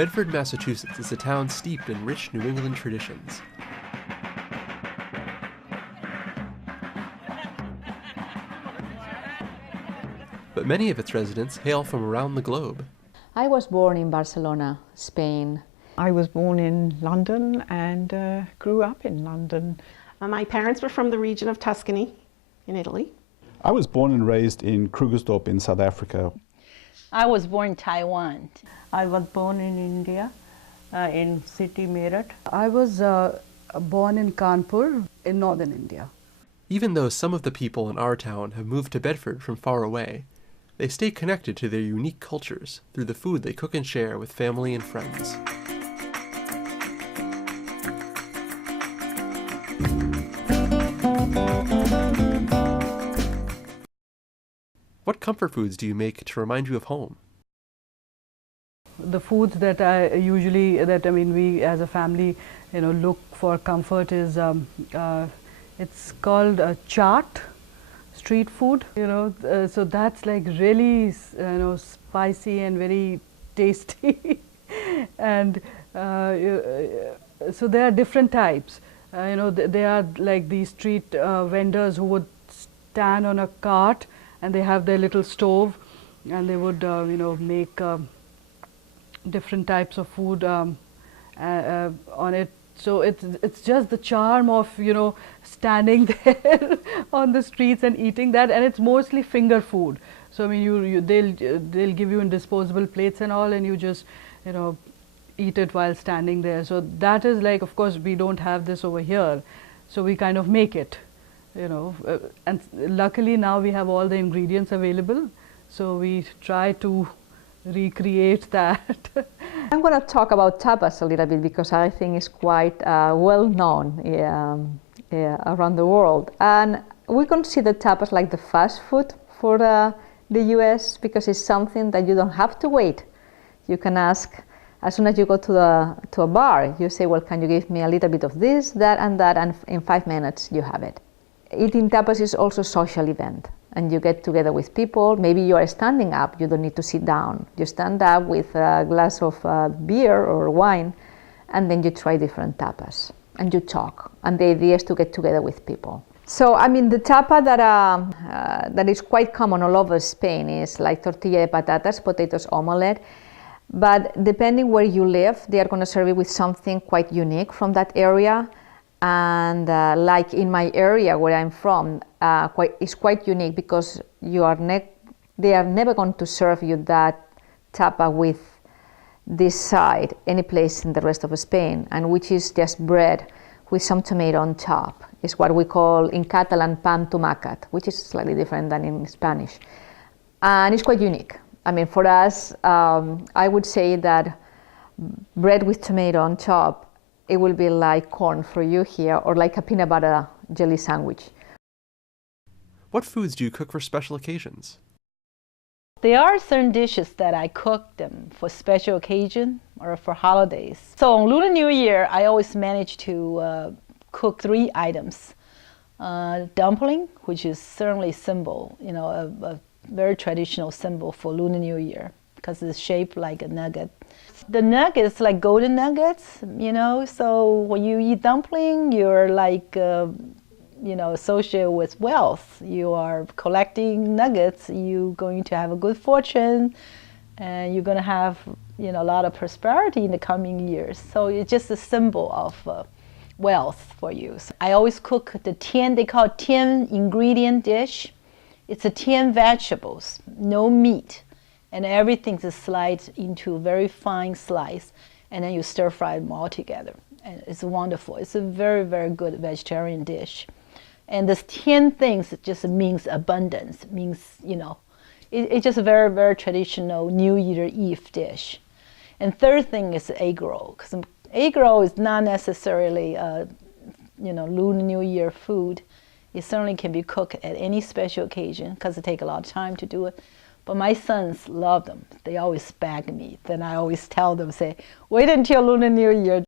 Bedford, Massachusetts is a town steeped in rich New England traditions. But many of its residents hail from around the globe. I was born in Barcelona, Spain. I was born in London and grew up in London. My parents were from the region of Tuscany in Italy. I was born and raised in Krugersdorp in South Africa. I was born in Taiwan. I was born in India, in city Meerut. I was born in Kanpur in northern India. Even though some of the people in our town have moved to Bedford from far away, they stay connected to their unique cultures through the food they cook and share with family and friends. What comfort foods do you make to remind you of home? The foods that we as a family, look for comfort is, it's called chaat, street food, so that's like really, spicy and very tasty. And so there are different types. There are like these street vendors who would stand on a cart and they have their little stove and they would, make different types of food on it. So it's just the charm of, standing there on the streets and eating that, and it's mostly finger food. So I mean, they'll give you in disposable plates and all, and you just, eat it while standing there. So that is like, of course, we don't have this over here, so we kind of make it, and luckily now we have all the ingredients available, so we try to recreate that. I'm going to talk about tapas a little bit because I think it's quite well known around the world. And we consider tapas like the fast food for the US because it's something that you don't have to wait. You can ask as soon as you go to a bar, you say, well, can you give me a little bit of this, that, and in 5 minutes you have it. Eating tapas is also a social event. And you get together with people. Maybe you are standing up, you don't need to sit down. You stand up with a glass of beer or wine, and then you try different tapas, and you talk. And the idea is to get together with people. So, I mean, the tapa that is quite common all over Spain is like tortilla de patatas, potatoes omelette. But depending where you live, they are going to serve it with something quite unique from that area. And like in my area where I'm from, it's quite unique because they are never going to serve you that tapa with this side any place in the rest of Spain, and which is just bread with some tomato on top. It's what we call in Catalan pan tomacat, which is slightly different than in Spanish, and it's quite unique. I mean, for us, I would say that bread with tomato on top, it will be like corn for you here, or like a peanut butter jelly sandwich. What foods do you cook for special occasions? There are certain dishes that I cook them for special occasion or for holidays. So on Lunar New Year, I always manage to cook 3 items. Dumpling, which is certainly symbol, a very traditional symbol for Lunar New Year because it's shaped like a nugget. The nuggets like golden nuggets, so when you eat dumpling, you're like, associated with wealth. You are collecting nuggets, you're going to have a good fortune, and you're going to have, a lot of prosperity in the coming years. So it's just a symbol of wealth for you. So I always cook they call it 10 ingredient dish. It's a 10 vegetables, no meat. And everything's sliced into a very fine slice, and then you stir fry them all together. And it's wonderful. It's a very, very good vegetarian dish. And this 10 things just means abundance, means, it's just a very, very traditional New Year Eve dish. And third thing is egg roll, because egg roll is not necessarily, Lunar New Year food. It certainly can be cooked at any special occasion because it takes a lot of time to do it. But my sons love them. They always bag me. Then I always tell them, say, wait until Lunar New Year.